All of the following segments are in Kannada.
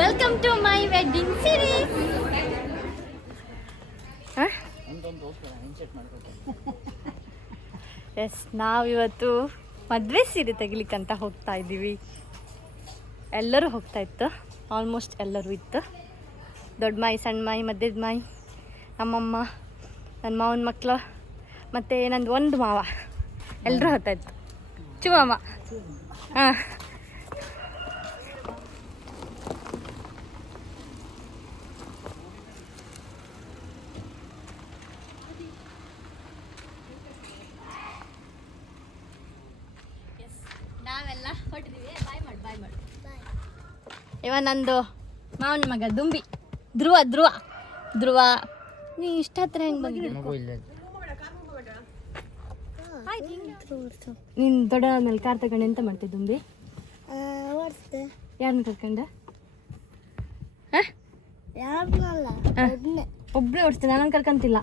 Welcome to my wedding series. Yes, ನಾವಿವತ್ತು ಮದುವೆ ಸೀರೆ ತೆಗಿಲಿಕ್ಕಂತ ಹೋಗ್ತಾ ಇದ್ದೀವಿ. ಎಲ್ಲರೂ ಹೋಗ್ತಾ ಇತ್ತು, ಆಲ್ಮೋಸ್ಟ್ ಎಲ್ಲರೂ ಇತ್ತು. ದೊಡ್ಡ ಮಾಯಿ, ಸಣ್ಣ ಮಾಯಿ, ಮಧ್ಯದ ಮಾಯಿ, ನಮ್ಮಮ್ಮ, ನನ್ನ ಮಾವನ ಮಕ್ಕಳು ಮತ್ತು ನಂದು ಒಂದು ಮಾವ, ಎಲ್ಲರೂ ಹೋಗ್ತಾಯಿತ್ತು. ಚುಮಮ್ಮ. ಹಾಂ, ನಾವೆಲ್ಲ ಹೊಟ್ಟಿದ್ದೀವಿ. ಬಾಯ್ ಮಾಡು. ಇವ ನಂದು ಮಾವನ ಮಗ ದುಂಬಿ, ಧ್ರುವ. ನೀ ಇಷ್ಟ ಹತ್ರ ಹೆಂಗೆ ಬಂದಿದ್ದೀವಿ? ನೀನು ದೊಡ್ಡದಾದ್ಮೇಲೆ ಕಾರ್ ತಗೊಂಡು ಎಂತ ಮಾಡ್ತೀವಿ ದುಂಬಿ? ಯಾರನ್ನ ಕರ್ಕೊಂಡ? ಒಬ್ಬನೇ ಓಡಿಸ್ತೀನಿ, ನಾನು ಕರ್ಕೊಂತಿಲ್ಲ.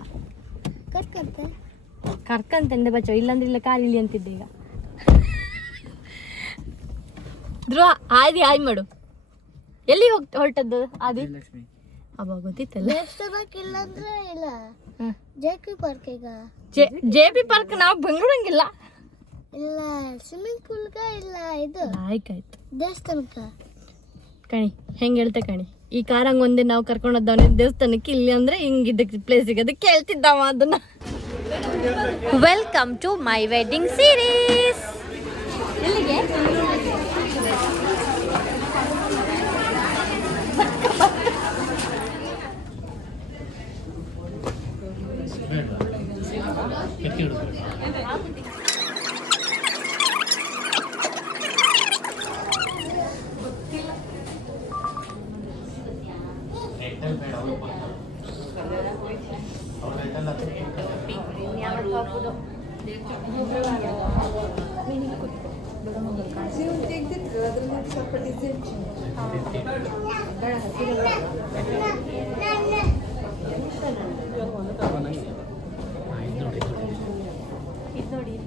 ಕರ್ಕಂತಂದೆ ಬಚ್ಚೋ, ಇಲ್ಲಾಂದ್ರೆ ಇಲ್ಲ ಕಾರ್ ಇಲ್ಲಿ ಅಂತಿದ್ದೆ. ಈಗ ಧ್ರುವ, ಆಯ್ ಮಾಡು. ಎಲ್ಲಿ ಹೊರಟದ್ದು ಆದಿ? ಅಬ್ಬ ಗೊತ್ತಿತ್ತಲ್ಲ. ಜೆ ಪಿ ಪಾರ್ಕ್ ನಾವು ಬೆಂಗಳೂರಂಗಿಲ್ಲ. ಇಲ್ಲ ಸ್ವಿಮ್ಮಿಂಗ್ ಪೂಲ್ಗ ಇಲ್ಲ, ಇದು ಆಯ್ತಾಯ್ತು ದೇವಸ್ಥಾನಕ್ಕ ಕಣಿ. ಹೆಂಗೆ ಹೇಳ್ತೆ ಕಣಿ, ಈ ಕಾರಂಗ್ ಒಂದೇ ನಾವು ಕರ್ಕೊಂಡೋದವನೇ ದೇವಸ್ಥಾನಕ್ಕೆ, ಇಲ್ಲಿ ಅಂದ್ರೆ ಹಿಂಗಿದ್ದ ಪ್ಲೇಸಿಗೆ ಅದಕ್ಕೆ ಹೇಳ್ತಿದ್ದವ ಅದನ್ನ. Welcome to my wedding series. ಎಲ್ಲಿಗೆ?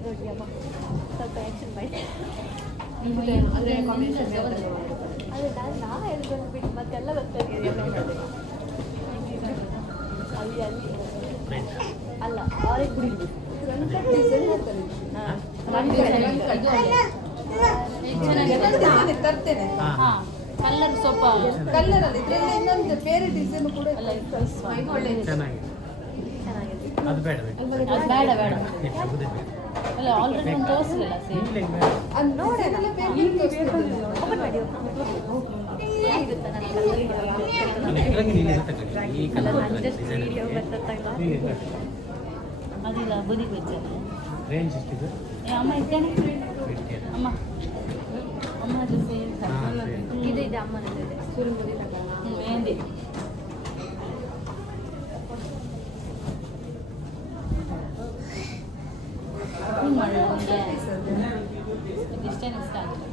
ನೋಡಿ ಅಮ್ಮ, ಸ್ವಲ್ಪ ಆ್ಯಕ್ಷನ್ ಮಾಡಿ. ಅದೇ ನಾ ಹೇಳ್ಬಿಟ್ಟು ಮತ್ತೆಲ್ಲ ಗೊತ್ತಾಗಿದೆ. ಅಲ್ಲಿ ಅಲ್ಲ, ಆರೆಂಜ್ ಕುಡಿದು ತರ್ತೇನೆ. ಕಲರ್ ಸ್ವಲ್ಪ ಕಲರ್ ಅಲ್ಲಿ ಇದ್ರಲ್ಲಿ ಇನ್ನೊಂದು ಬೇರೆ ಡಿಸೈನ್ ಕೂಡ ಅದು ಬೇಡ ಅಲ್ಲ, ಆಲ್ರೆಡಿ ಒಂದು ತೋರಿಸಲಿಲ್ಲ. ಅದು ನೋಡಿ ಅದಿಲ್ಲ ಬುದಿ ಗೊತ್ತ. ರೇಂಜ್ ಎಷ್ಟಿದೆ? ಅಮ್ಮ ಇದ್ದೇನೆ. ಅಮ್ಮ ಅದು ಸೇಮ್ ಇದು ಇದೆ, ಅಮ್ಮನದ್ದು ಇದೆ. ಸುರುಮುದಿ ಮೆಹಂದಿ. ಇಷ್ಟೇನು ಇಷ್ಟ ಆಗುತ್ತೆ.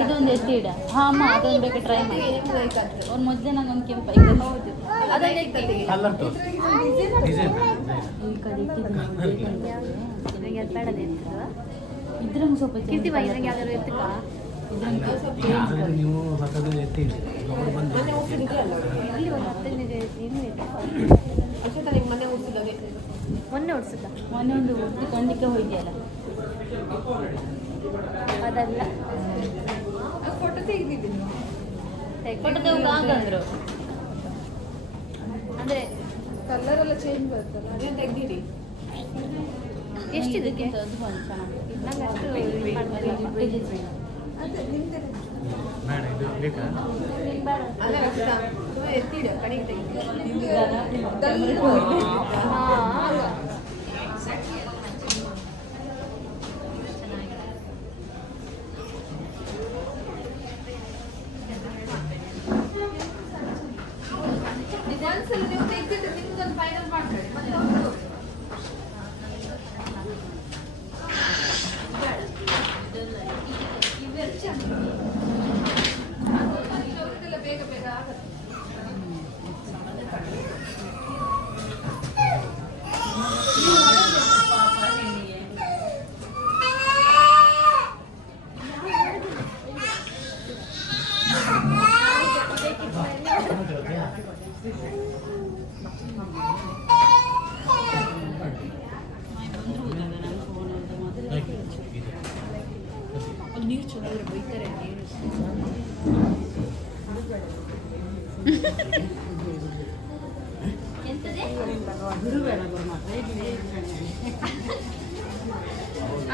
ಇದೊಂದು ಎತ್ತಿ ಇಡ. ಹಾಂ ಅಮ್ಮ, ಅದೊಂದು ಬೇಕು, ಟ್ರೈ ಮಾಡಿ. ಅವ್ರು ಮೊದಲೇ ನಂಗೆ ಒಂದು ಕೆಂಪು ಇದ್ರಂಗೆ ಸ್ವಲ್ಪ ಯಾವ್ದಾದ್ರು ಎತ್ತಕ್ಕ ನೀವು ಎತ್ತಿ ಮೊನ್ನೆ ಉಡ್ಸುತ್ತಾ? ಮೊನ್ನೆ ಒಂದು ಉಡ್ದು ಕೊಂಡಿಕ್ಕೆ ಹೋಗಿದೆಯಲ್ಲ, ಅದಲ್ಲ. ಫೋಟೋ ತೆಗೆದಿದ್ದೀನಿ. ಫೋಟೋ ತೆಗೆದಂದ್ರು ಅಂದರೆ ಕಲರ್ ಎಲ್ಲ ಚೇಂಜ್ ಬರುತ್ತಲ್ಲ, ಅದೇನು ತೆಗ್ದಿರಿ. ಎಷ್ಟಿದಕ್ಕೆ? ಅದು ಒಂದು ಚೆನ್ನಾಗಿ ನಂಗೆ ಅಷ್ಟು ಅದೇ ನಿಮ್ದೆ ಬೇಡ, ಇದು ಬೇಕಾ? ಅಲ್ಲ ಎತ್ತಿಡ ಕಡೆಗೆ ತೆಗಿ. ಒಂದ್ಸಲ ನೀವು ತೆಗ್ದಿಟ್ಟು ನಿಮ್ಗೊಂದು ಫೈನಲ್ ಮಾಡ್ಬೇಡಿ, ಮತ್ತೆ ಅವರು ಬೇಗ ಬೇಗ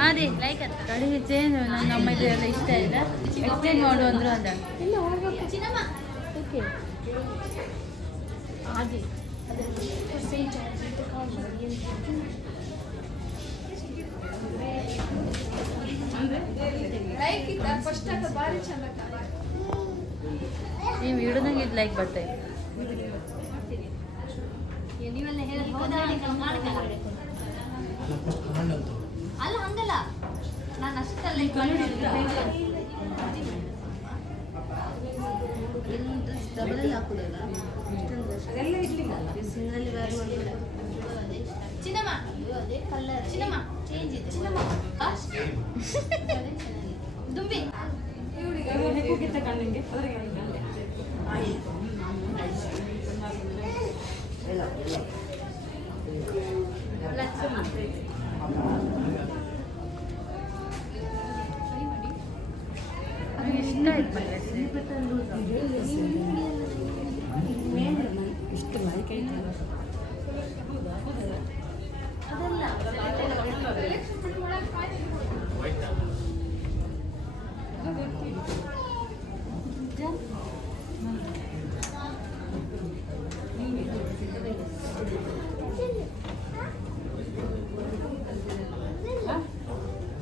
ಅದೇ ಲೈಕ್ ಅದು ಕಡೆಗೆ ಚೇಂಜ್ ನಮ್ಮ ಇದೆಲ್ಲ ಇಷ್ಟ ಇಲ್ಲ ಎಕ್ಸ್ಚೇಂಜ್ ಮಾಡು ಅಂದ್ರು ಅದ ಓಕೆ ಹಾಗೆ ಲೈಕ್ ಇತ್ತ ಫಸ್ಟ್ ಅಂತ ಬಾರಿ ಚಂದ ನೀವು ಹಿಡಿದಂಗೆ ಇದು ಲೈಕ್ ಬರ್ತಾ ಇದೆ ಅಲ್ಲ ಹಂಗಲ್ಲ ನಾನು ಅಷ್ಟಲ್ಲ ಡಬಲ್ ಹಾಕುದಲ್ಲ ಸಿಂಗಲ್ ವೇರ್ ಮಾಡೋದು ಚಿನ್ನಮ್ಮ ಅದೇ ಕಲರ್ ಚಿನ್ನಮ್ಮ ಚೇಂಜ್ ಇದೆ ಚಿನ್ನಮ್ಮ ದುಂಬಿ ಇಷ್ಟ ಆಯ್ತು ಇಷ್ಟು ಲೈಕ್ ಐತೆ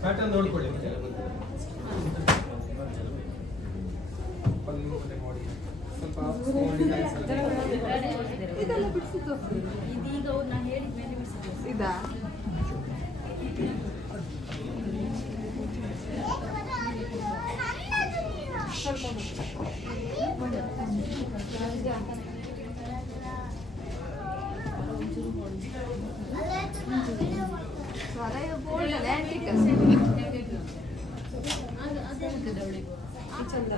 ಪ್ಯಾಟರ್ನ್ ನೋಡ್ಕೊಳ್ಳಿ ಇದೆಲ್ಲ ಬಿಡಿಸಿ ತೋರಿಸಿ ಇದೀಗ ನಾನು ಹೇಳಿದ ಮೇಲೆ ಬಿಡಿಸಿದ್ದು ಇದಾ ಸ್ವರ ಗೋಲ್ಡ್ ಆಂಟಿಕ್ ಚಂದ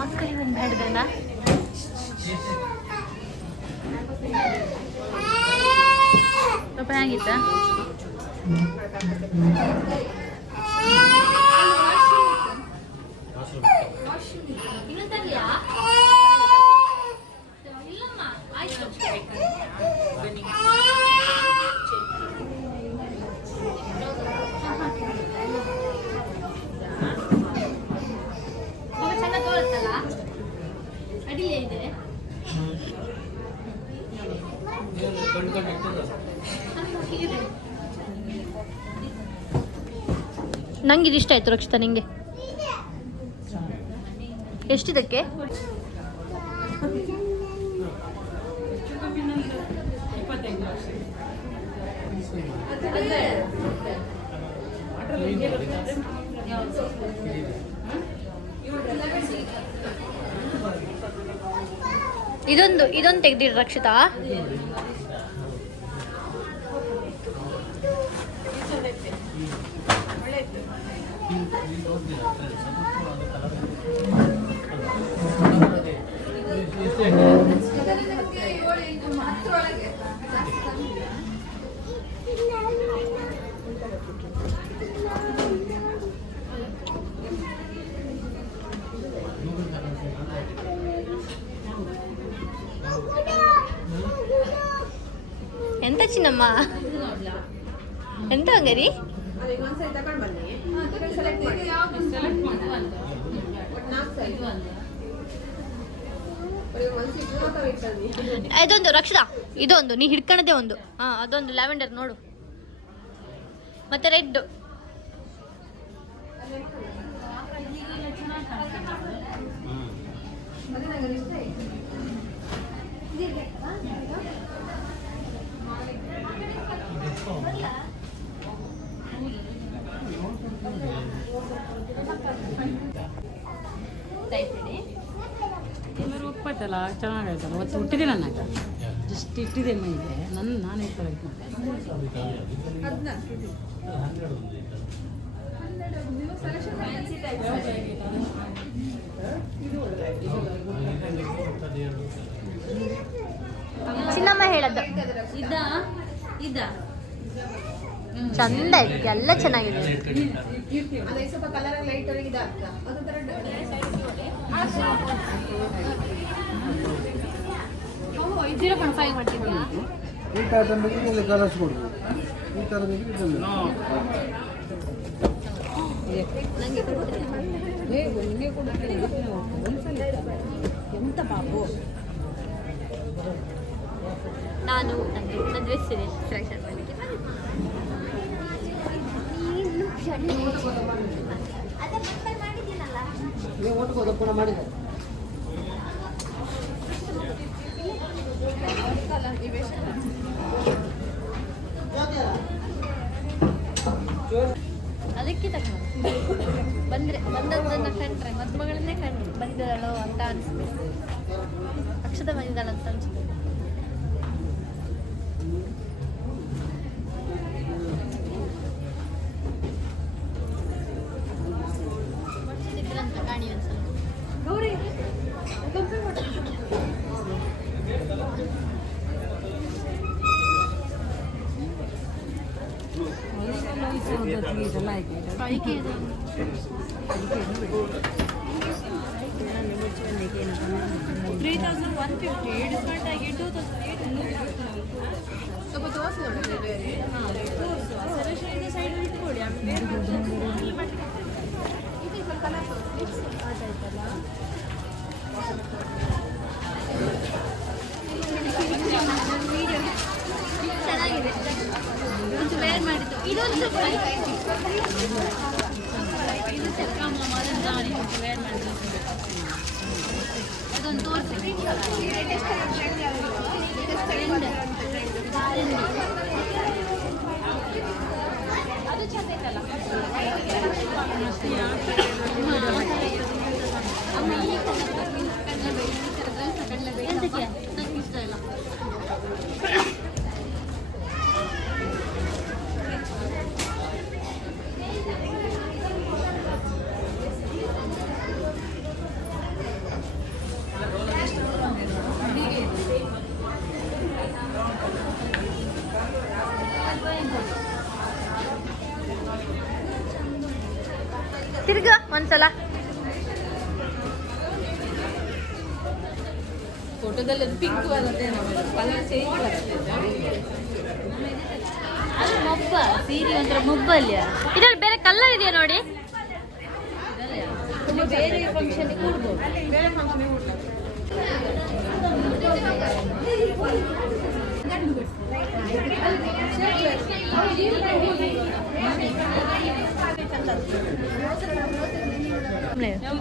ಮಕ್ಕಳಿಗೆ ಒಂದು ಬೇಡದಲ್ಲ ಪಾಪ ಹೇಗಿತ್ತ ಇನ್ನೊಂದಲ್ಲಿಯಾ ಇಲ್ಲಮ್ಮ ಆಯ್ತು ಚೆನ್ನಾಗಿ ತೋರುತ್ತಲ್ಲ ಅಡಿಲೇ ಇದೆ ನಂಗೆ ಇದು ಇಷ್ಟ ಆಯ್ತು ರಕ್ಷಿತಾ ನಿಂಗೆ ಎಷ್ಟಿದಕ್ಕೆ ಇದೊಂದು ತೆಗ್ದಿರಿ ರಕ್ಷಿತಾ ಎಂತ ಚಿನ್ನಮ್ಮ ಎಂತ ಹಂಗರಿ ಇನ್ನೊಂದ್ಸರಿ ತಗೊಂಡ್ ಬನ್ನಿ ಸೆಲೆಕ್ಟ್ ಮಾಡಿ ಸೆಲೆಕ್ಟ್ ಮಾಡಿ ನಾಲ್ಕು ಸೈಜ್ ಇದೊಂದು ರಕ್ಷಿತಾ ಇದೊಂದು ನೀ ಹಿಡ್ಕಣದೇ ಒಂದು ಅದೊಂದು ಲ್ಯಾವೆಂಡರ್ ನೋಡು ಮತ್ತೆ ರೆಡ್ ಎಲ್ಲರೂ ಒಪ್ಪಾಯ್ತಲ್ಲ ಚೆನ್ನಾಗಾಯ್ತಲ್ಲ ಅವತ್ತು ಹುಟ್ಟಿದಿಲ್ಲ ನಾನು ಜಸ್ಟ್ ಇಟ್ಟಿದೆ ಮೈಗೆ ನಾನು ಕಲೆಕ್ಟ್ ಚಿನ್ನಮ್ಮ ಹೇಳದ್ದು ಇದಾ ಚಂದ ಇತ್ತು, ಎಲ್ಲ ಚೆನ್ನಾಗಿದೆ. ಅದೇ ಸ್ವಲ್ಪ ಕಲರ್ ಲೈಟ್ ಒಳಗೆ ಇದಾಗ್ತದೆ ಅದು ತರ ಓಹ್ 0.5 ಮಾಡ್ತಿದ್ಯಾ? ಈ ಥರದ ಬೇಕಿದ್ರೆ ಕಲರ್ಸ್ ಕೊಡ್ಬೋದು, ಈ ಥರ ಬೇಕಿದ್ರೆ ಇದನ್ನು. ಎಂತ ಬಾಬು ನಾನು ನನ್ನ ಡ್ರೆಸ್ ಇದೆ ಸೆಲೆಕ್ಷನ್ ಮಾಡಲಿಕ್ಕೆ ಒಟ್ಟು ಕೂಡ ಮಾಡಿದ್ದಾರೆ. ಅದಕ್ಕೆ ತಗೊಂಡು ಬಂದದ್ದನ್ನು ಕಂಡ್ರೆ ಮದುಮಗಳನ್ನೇ ಬಂದಿದ್ದಾಳೋ ಅಂತ ಅನಿಸ್ತು. ಅಕ್ಷತ ಬಂದಿದ್ದಾಳೆ ಅಂತ ಅನಿಸ್ತು. ಅಂತ ಕಾಣಿ ಒಂದ್ಸಲ ಸ್ವಲ್ಪ ದೋಸೆ ನೋಡಿ ಬೇರೆ ಚೆನ್ನಾಗಿದೆ. ಇದು ವೇರ್ ಮಾಡಿದ್ದು ಇದೊಂದು ಸ್ವಲ್ಪ ಅದೊಂದು ತೋರಿಸಿ ಅದು ಚಂದ ಐತಲ್ಲ. ಎಂತಕ್ಕೆ ನಂಗೆ ಇಷ್ಟ ಇಲ್ಲ. ತಿರ್ಗ ಒಂದ್ಸಲ ಫೋಟೋದಲ್ಲಿ ಅದು ಪಿಂಕ್ ಬರುತ್ತೆ ಕಲರ್ ಚೇಂಜ್ ಅದು ಮೊಬ್ಬ ಸೀರೆ ಒಂಥರ ಮೊಬ್ಬಲ್ಯ. ಇದ್ರಲ್ಲಿ ಬೇರೆ ಕಲರ್ ಇದೆಯಾ ನೋಡಿ. ಬೇರೆ ಫಂಕ್ಷನ್ ಕೊಡ್ಬೋದು ಬೇರೆ ಫಂಕ್ಷನ್ ಮೇಡಮ್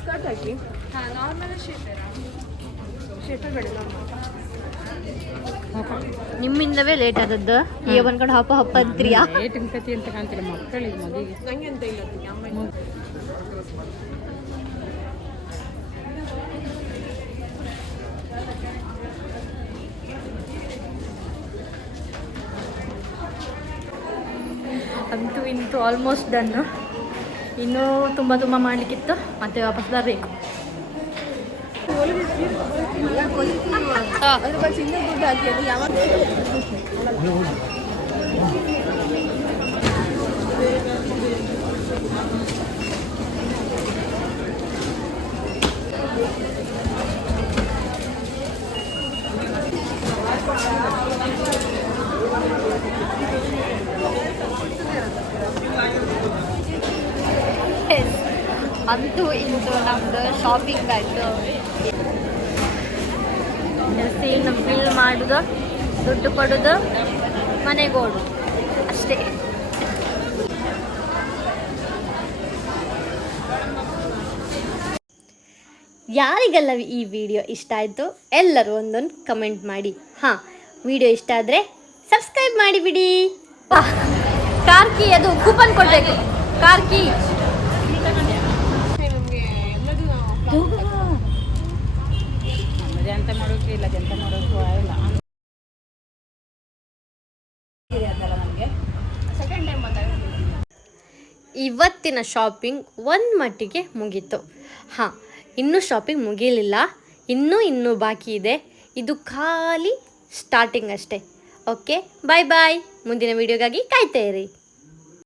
ಸ್ಕರ್ಟ್ ಹಾಕಿ. ಹಾಂ ನಾರ್ಮಲ್ ಶೇಟರ್ ಬೇಡ ನಿಮ್ಮಿಂದವೇ ಲೇಟ್ ಆದದ್ದು. ಈಗ ಬಂದ್ಕೊಂಡು ಹಪ್ಪ ಅಂತೀರಿಯಾ? ಏಟಿನ ಕತಿ ಅಂತ ಕಾಣ್ತಿಲ್ಲ ಮಕ್ಕಳಿಗೆ ಮದುವೆಗೆ. ನಂಗೆ ಅಂತ ಇಲ್ಲ ಅಮ್ಮ ಅಂತೂ ಇಂತೂ ಆಲ್ಮೋಸ್ಟ್ ಡನ್ನು. ಇನ್ನೂ ತುಂಬ ಮಾಡಲಿಕ್ಕಿತ್ತು, ಮತ್ತೆ ವಾಪಸ್ ಬರಬೇಕು. ಅದ್ರ ಬಗ್ಗೆ ಇನ್ನೂ ದುಡ್ಡು ಹಾಕಿ ಅದು ಯಾವಾಗ ಅಂತೂ ಇಂತೂ ನಮ್ಮದು ಶಾಪಿಂಗ್ ಆಯಿತು. ಸೀನ್ ಬಿಲ್ ಮಾಡೋದು, ದುಡ್ಡು ಕೊಡೋದು, ಮನೆಗೆ ಓಡೋದು ಅಷ್ಟೇ. ಯಾರಿಗೆಲ್ಲ ಈ ವಿಡಿಯೋ ಇಷ್ಟ ಆಯಿತು ಎಲ್ಲರೂ ಒಂದೊಂದು ಕಮೆಂಟ್ ಮಾಡಿ. ಹಾಂ, ವಿಡಿಯೋ ಇಷ್ಟ ಆದರೆ ಸಬ್ಸ್ಕ್ರೈಬ್ ಮಾಡಿಬಿಡಿ. ಕಾರ್ಕಿ ಅದು ಕೂಪನ್ ಕೊಡಬೇಕು. ಕಾರ್ಕಿ ಎಂತ ಮಾಡೋಕೆ ಇಲ್ಲ, ಎಂತ ಮಾಡೋಕ್ಕೂ ಇಲ್ಲ. ಇವತ್ತಿನ ಶಾಪಿಂಗ್ ಒಂದು ಮಟ್ಟಿಗೆ ಮುಗೀತು. ಹಾಂ, ಇನ್ನೂ ಶಾಪಿಂಗ್ ಮುಗಿಯಲಿಲ್ಲ, ಇನ್ನೂ ಬಾಕಿ ಇದೆ. ಇದು ಖಾಲಿ ಸ್ಟಾರ್ಟಿಂಗ್ ಅಷ್ಟೇ. ಓಕೆ, ಬಾಯ್ ಬಾಯ್. ಮುಂದಿನ ವೀಡಿಯೋಗಾಗಿ ಕಾಯ್ತಾ ಇರಿ.